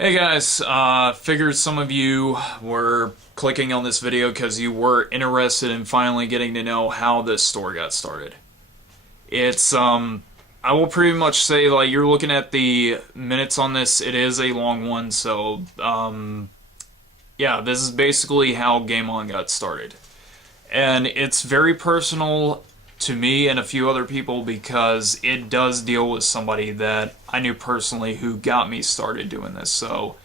Hey guys, figured some of you were clicking on this video because you were interested in finally getting to know how this store got started. It's, I will pretty much say, like, you're looking at the minutes on this, it is a long one, so, yeah, this is basically how Game On got started. And it's very personal to me and a few other people because it does deal with somebody that I knew personally who got me started doing this. So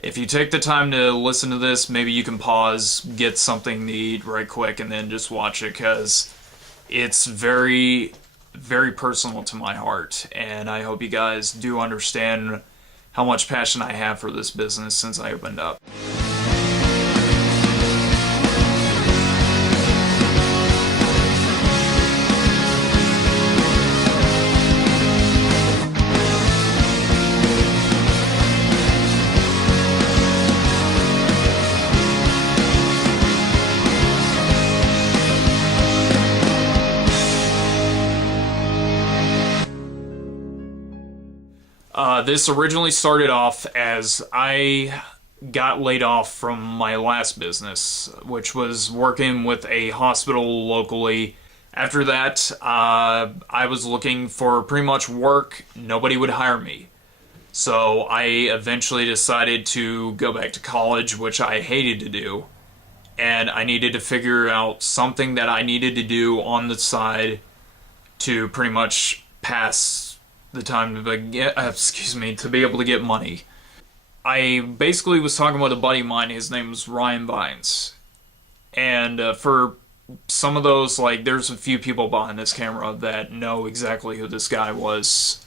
if you take the time to listen to this, maybe you can pause, get something to eat right quick, and then just watch it because it's very, very personal to my heart. And I hope you guys do understand how much passion I have for this business since I opened up. This originally started off as I got laid off from my last business, which was working with a hospital locally. After that, I was looking for pretty much work. Nobody would hire me. So I eventually decided to go back to college, which I hated to do. And I needed to figure out something that I needed to do on the side to pretty much pass the time to to be able to get money. I basically was talking with a buddy of mine. His name was Ryan Vines, and for some of those, like, there's a few people behind this camera that know exactly who this guy was,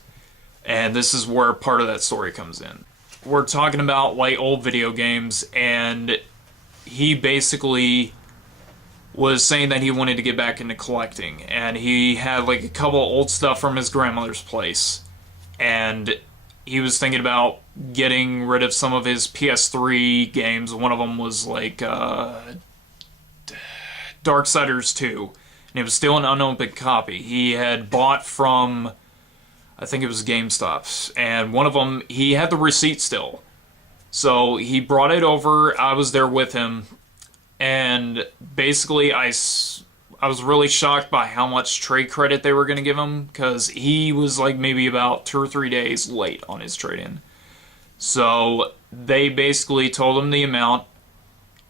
and this is where part of that story comes in. We're talking about like old video games, and he basically was saying that he wanted to get back into collecting, and he had like a couple old stuff from his grandmother's place, and he was thinking about getting rid of some of his PS3 games. One of them was like Darksiders 2, and it was still an unopened copy. He had bought from, I think it was GameStop, and one of them, he had the receipt still. So he brought it over, I was there with him, and basically I was really shocked by how much trade credit they were going to give him, because he was like maybe about 2 or 3 days late on his trade-in. So they basically told him the amount.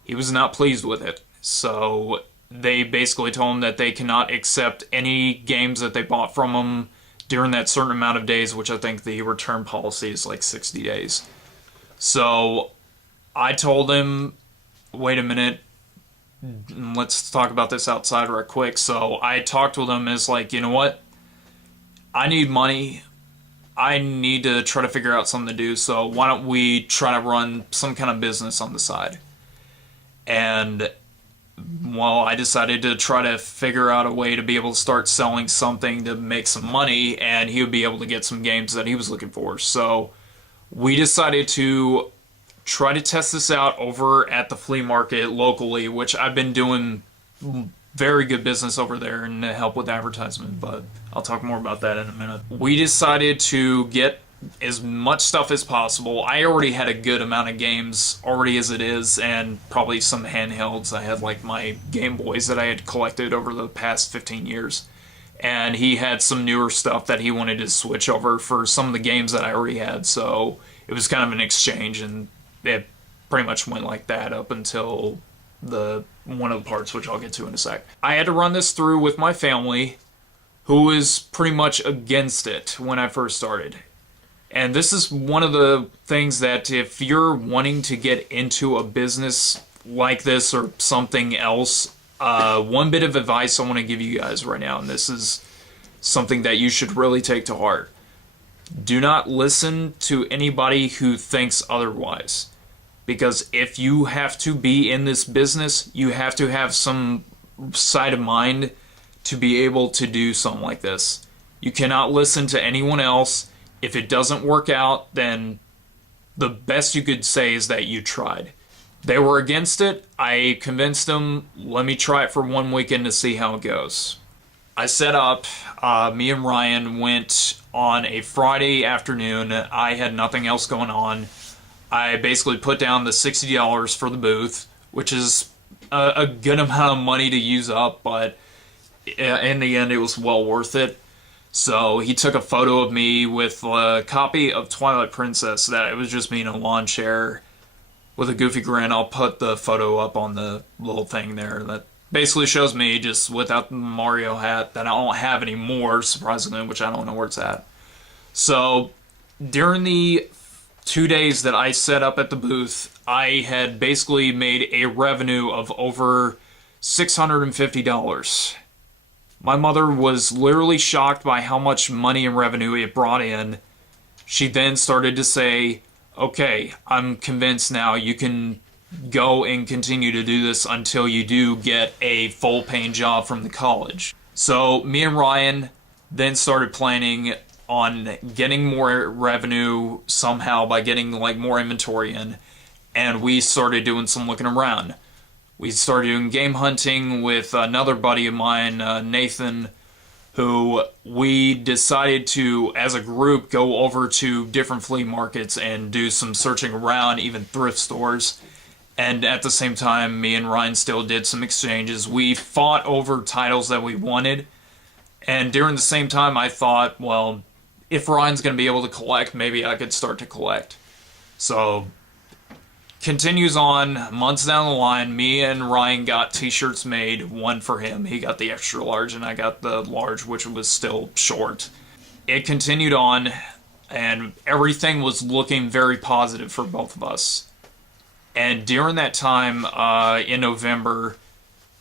He was not pleased with it. So they basically told him that they cannot accept any games that they bought from him during that certain amount of days, which I think the return policy is like 60 days. So I told him, wait a minute, let's talk about this outside right quick. So I talked with him as like, you know what? I need money. I need to try to figure out something to do. So why don't we try to run some kind of business on the side? And well, I decided to try to figure out a way to be able to start selling something to make some money, and he would be able to get some games that he was looking for. So we decided to try to test this out over at the flea market locally, which I've been doing very good business over there and to help with advertisement, but I'll talk more about that in a minute. We decided to get as much stuff as possible. I already had a good amount of games already as it is, and probably some handhelds. I had like my Game Boys that I had collected over the past 15 years. And he had some newer stuff that he wanted to switch over for some of the games that I already had, so it was kind of an exchange, and it pretty much went like that up until one of the parts, which I'll get to in a sec. I had to run this through with my family, who was pretty much against it when I first started. And this is one of the things that if you're wanting to get into a business like this or something else, one bit of advice I want to give you guys right now, and this is something that you should really take to heart. Do not listen to anybody who thinks otherwise. Because if you have to be in this business, you have to have some side of mind to be able to do something like this. You cannot listen to anyone else. If it doesn't work out, then the best you could say is that you tried. They were against it. I convinced them, let me try it for one weekend to see how it goes. I set up, me and Ryan went on a Friday afternoon. I had nothing else going on. I basically put down the $60 for the booth, which is a good amount of money to use up, but in the end, it was well worth it. So he took a photo of me with a copy of Twilight Princess. That it was just me in a lawn chair with a goofy grin. I'll put the photo up on the little thing there. That basically shows me just without the Mario hat that I don't have anymore, surprisingly, which I don't know where it's at. So during the 2 days that I set up at the booth, I had basically made a revenue of over $650. My mother was literally shocked by how much money and revenue it brought in. She then started to say, okay, I'm convinced now you can go and continue to do this until you do get a full-paying job from the college. So me and Ryan then started planning on getting more revenue somehow by getting like more inventory in, and we started doing some looking around. We started doing game hunting with another buddy of mine, Nathan, who we decided to, as a group, go over to different flea markets and do some searching around, even thrift stores. And at the same time, me and Ryan still did some exchanges. We fought over titles that we wanted, and during the same time, I thought, well, if Ryan's going to be able to collect, maybe I could start to collect. So continues on, months down the line, me and Ryan got t-shirts made, one for him. He got the extra large and I got the large, which was still short. It continued on, and everything was looking very positive for both of us. And during that time, in November,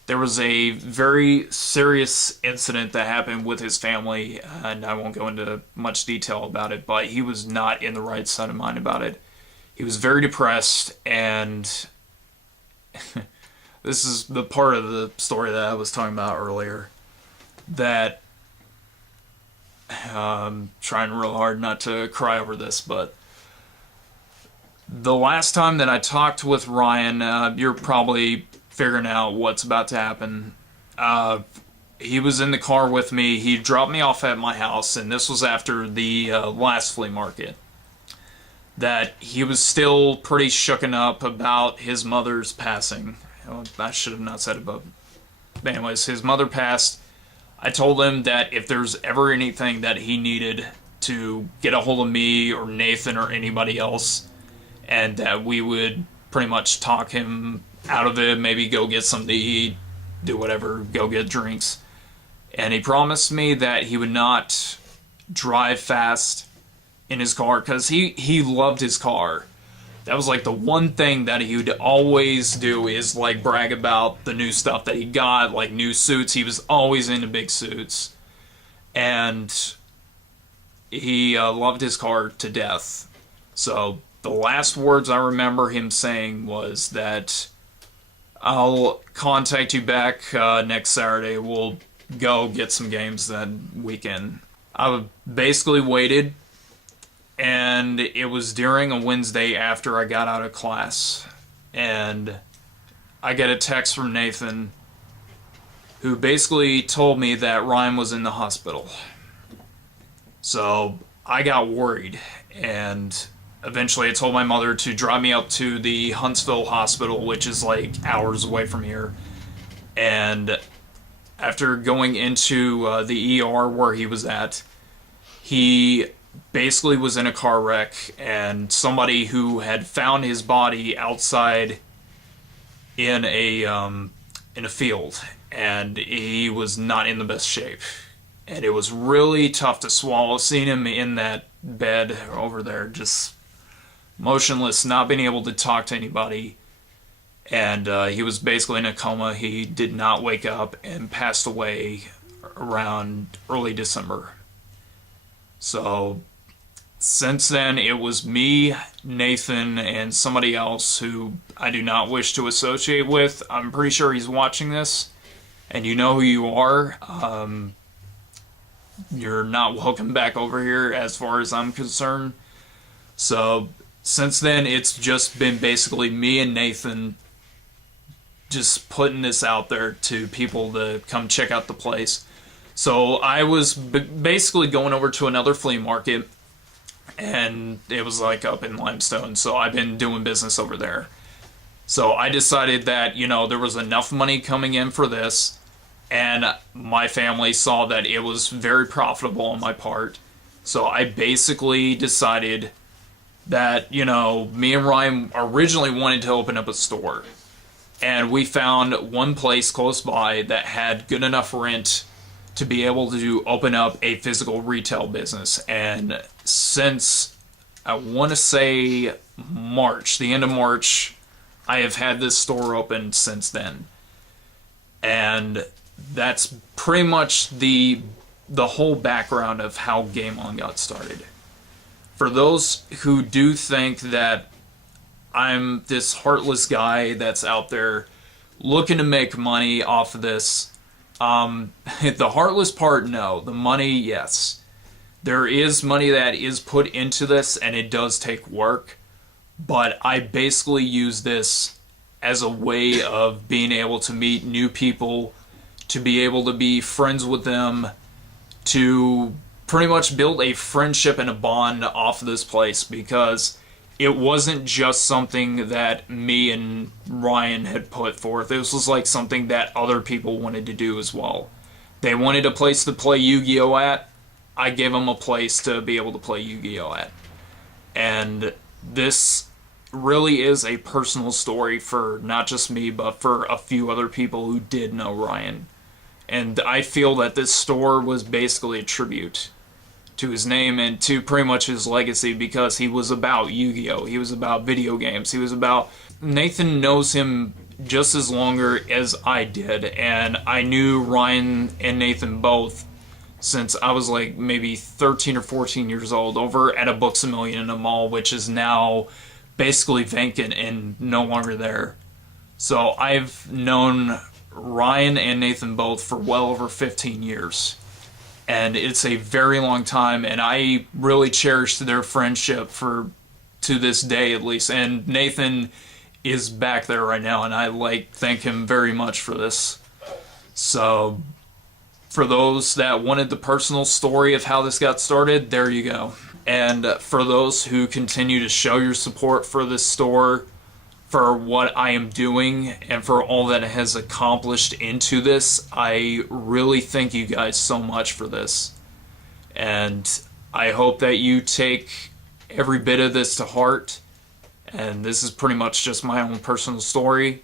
there was a very serious incident that happened with his family, and I won't go into much detail about it, but he was not in the right state of mind about it. He was very depressed, and this is the part of the story that I was talking about earlier, that I'm trying real hard not to cry over this, but the last time that I talked with Ryan, you're probably figuring out what's about to happen. He was in the car with me. He dropped me off at my house, and this was after the last flea market. That he was still pretty shooken up about his mother's passing. I should have not said it, but anyways, his mother passed. I told him that if there's ever anything that he needed, to get a hold of me or Nathan or anybody else, and that we would pretty much talk him out of it, maybe go get something to eat, do whatever, go get drinks. And he promised me that he would not drive fast in his car, because he loved his car. That was like the one thing that he would always do, is like brag about the new stuff that he got, like new suits. He was always into big suits. And he loved his car to death. So the last words I remember him saying was that I'll contact you back next Saturday. We'll go get some games that weekend. I basically waited, and it was during a Wednesday after I got out of class, and I get a text from Nathan, who basically told me that Ryan was in the hospital. So I got worried, and eventually I told my mother to drive me up to the Huntsville hospital, which is like hours away from here. And after going into the ER where he was at, he basically was in a car wreck, and somebody who had found his body outside in a field, and he was not in the best shape. And it was really tough to swallow seeing him in that bed over there, just motionless, not being able to talk to anybody. And he was basically in a coma. He did not wake up and passed away around early December. So since then, it was me, Nathan, and somebody else who I do not wish to associate with. I'm pretty sure he's watching this, and you know who you are. You're not welcome back over here as far as I'm concerned. So since then, it's just been basically me and Nathan just putting this out there to people to come check out the place. So I was basically going over to another flea market, and it was like up in Limestone. So I've been doing business over there. So I decided that, there was enough money coming in for this, and my family saw that it was very profitable on my part. So I basically decided that, me and Ryan originally wanted to open up a store. And we found one place close by that had good enough rent to be able to open up a physical retail business. And since, I want to say March, the end of March, I have had this store open since then. And that's pretty much the whole background of how Game On got started. For those who do think that I'm this heartless guy that's out there looking to make money off of this, the heartless part, no. The money, yes. There is money that is put into this, and it does take work. But I basically use this as a way of being able to meet new people, to be able to be friends with them, to pretty much build a friendship and a bond off of this place, because it wasn't just something that me and Ryan had put forth. This was like something that other people wanted to do as well. They wanted a place to play Yu-Gi-Oh at. I gave them a place to be able to play Yu-Gi-Oh at. And this really is a personal story for not just me, but for a few other people who did know Ryan. And I feel that this store was basically a tribute to his name and to pretty much his legacy, because he was about Yu-Gi-Oh! He was about video games. He was about... Nathan knows him just as longer as I did, and I knew Ryan and Nathan both since I was like maybe 13 or 14 years old, over at a Books A Million in a mall, which is now basically vacant and no longer there. So I've known Ryan and Nathan both for well over 15 years. And it's a very long time, and I really cherish their friendship to this day at least. And Nathan is back there right now, and I thank him very much for this. So for those that wanted the personal story of how this got started, there you go. And for those who continue to show your support for this store, for what I am doing, and for all that it has accomplished into this, I really thank you guys so much for this. And I hope that you take every bit of this to heart. And this is pretty much just my own personal story.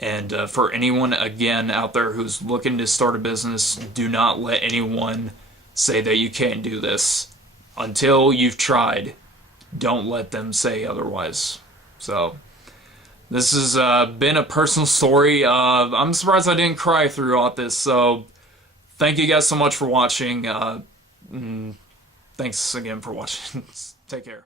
And for anyone, again, out there who's looking to start a business, do not let anyone say that you can't do this. Until you've tried, don't let them say otherwise. So this has been a personal story. I'm surprised I didn't cry throughout this. So thank you guys so much for watching. Thanks again for watching. Take care.